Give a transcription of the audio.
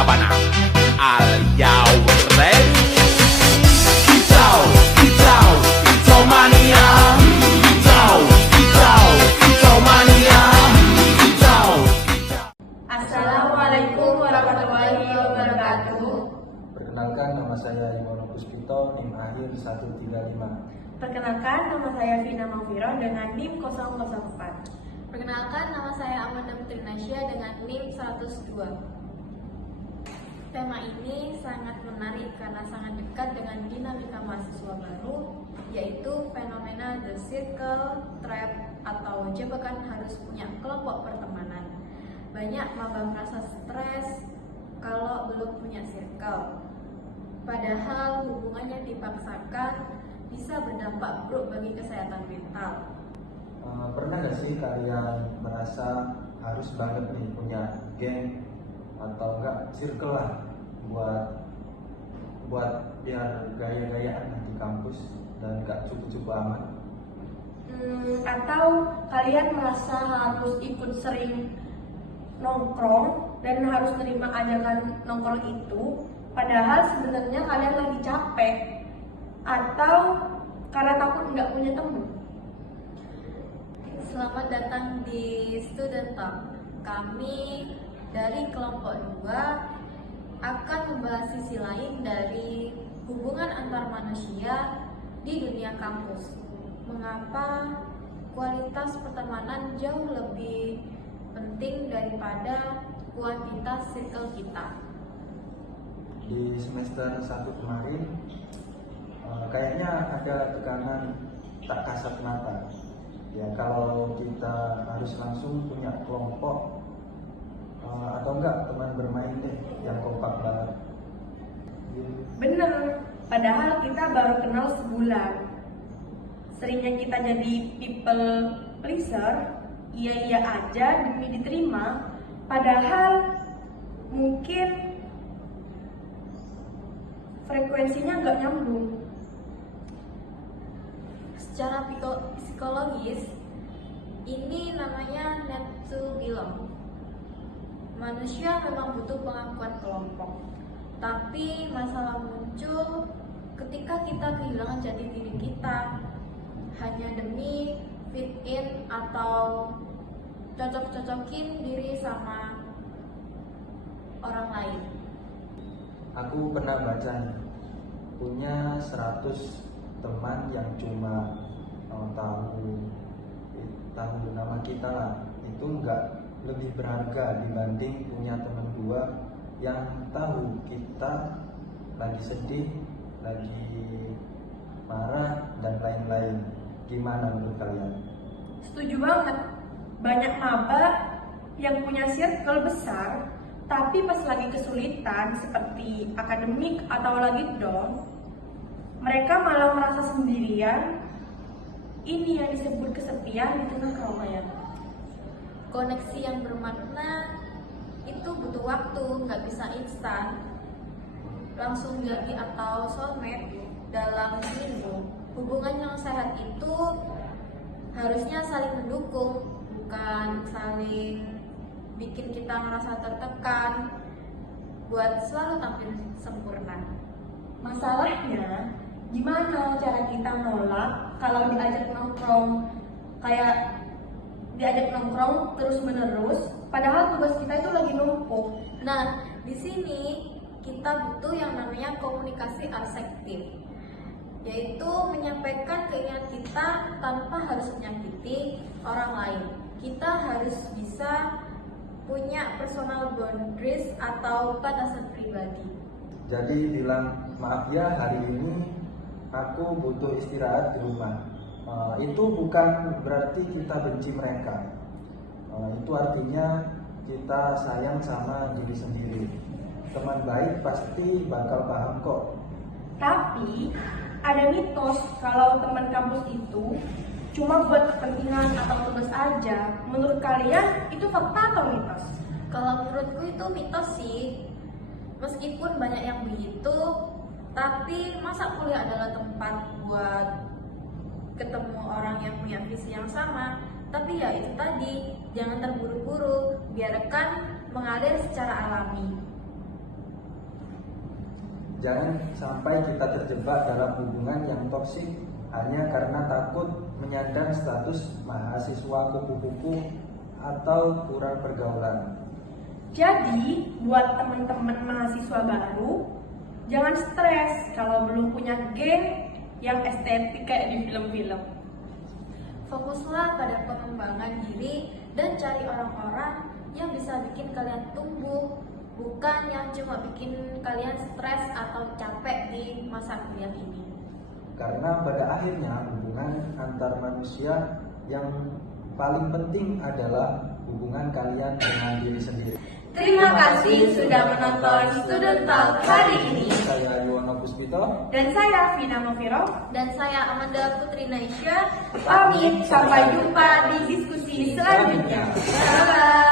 Sabana. Are you ready? Kicau, kicau, kicau mania. Kicau, kicau, kicau mania. Kicau, kicau. Assalamualaikum warahmatullahi wabarakatuh. Perkenalkan, nama saya Imono Puspito, NIM akhir 135. Perkenalkan, nama saya Vina Maufiroh dengan NIM 004. Perkenalkan, nama saya Amanda Putri Nasya dengan NIM 102. Tema ini sangat menarik karena sangat dekat dengan dinamika mahasiswa baru, yaitu fenomena The Circle Trap atau jebakan harus punya kelompok pertemanan. Banyak maba merasa stres kalau belum punya circle. Padahal hubungan yang dipaksakan bisa berdampak buruk bagi kesehatan mental. Pernah gak sih kalian merasa harus banget nih punya geng atau enggak circle lah buat biar gaya-gayaan di kampus dan gak cukup-cukup aman? Atau kalian merasa harus ikut sering nongkrong dan harus terima ajakan nongkrong itu, padahal sebenarnya kalian lagi capek atau karena takut nggak punya teman. Selamat datang di Student Talk. Kami dari kelompok 2 akan membahas sisi lain dari hubungan antar manusia di dunia kampus. Mengapa kualitas pertemanan jauh lebih penting daripada kuantitas circle kita. Di semester 1 kemarin kayaknya ada tekanan tak kasat mata. Ya, kalau kita harus langsung punya kelompok atau enggak teman bermain deh yang kompak banget. Bener, padahal kita baru kenal sebulan. Seringnya kita jadi people pleaser, iya aja demi diterima, padahal mungkin frekuensinya nggak nyambung. Secara psikologis, ini namanya need to belong. Manusia memang butuh pengakuan kelompok, tapi masalah muncul ketika kita kehilangan jati diri kita hanya demi fit in atau cocok-cocokin diri sama orang lain. Aku pernah baca nih, punya 100 teman yang cuma tahu nama kita lah, itu enggak lebih berharga dibanding punya teman 2 yang tahu kita lagi sedih, lagi marah dan lain-lain. Gimana menurut kalian? Setuju banget. Banyak maba yang punya circle besar, tapi pas lagi kesulitan seperti akademik atau lagi down, mereka malah merasa sendirian. Ini yang disebut kesepian di tengah keramaian. Koneksi yang bermakna itu butuh waktu, nggak bisa instan langsung jadi atau soulmate dalam seminggu. Hubungan yang sehat itu harusnya saling mendukung, bukan saling bikin kita merasa tertekan buat selalu tampil sempurna. Masalahnya, gimana cara kita nolak kalau diajak nongkrong, kayak diajak nongkrong terus-menerus, padahal tugas kita itu lagi numpuk. Nah, di sini kita butuh yang namanya komunikasi asertif, yaitu menyampaikan keinginan kita tanpa harus menyakiti orang lain. Kita harus bisa punya personal boundaries atau batasan pribadi. Jadi bilang, maaf ya hari ini aku butuh istirahat di rumah. Itu bukan berarti kita benci mereka. Itu artinya kita sayang sama diri sendiri. Teman baik pasti bakal paham kok. Tapi ada mitos kalau teman kampus itu cuma buat kepentingan atau tugas aja. Menurut kalian itu fakta atau mitos? Kalau menurutku itu mitos sih. Meskipun banyak yang begitu, tapi masa kuliah adalah tempat buat ketemu orang yang punya visi yang sama. Tapi ya itu tadi, jangan terburu-buru, biarkan mengalir secara alami. Jangan sampai kita terjebak dalam hubungan yang toksik hanya karena takut menyandang status mahasiswa kupu-kupu atau kurang pergaulan. Jadi, buat teman-teman mahasiswa baru, jangan stres kalau belum punya geng yang estetik kayak di film-film. Fokuslah pada pengembangan diri dan cari orang-orang yang bisa bikin kalian tumbuh, bukan yang cuma bikin kalian stres atau capek di masa kuliah ini. Karena pada akhirnya hubungan antar manusia yang paling penting adalah hubungan kalian dengan diri sendiri. Terima kasih sudah menonton Student Talk hari ini. Saya Yuwono Puspito. Dan saya Vina Noviro. Dan saya Amanda Putri Naisha. Pamit, sampai jumpa di diskusi selanjutnya. Bye-bye.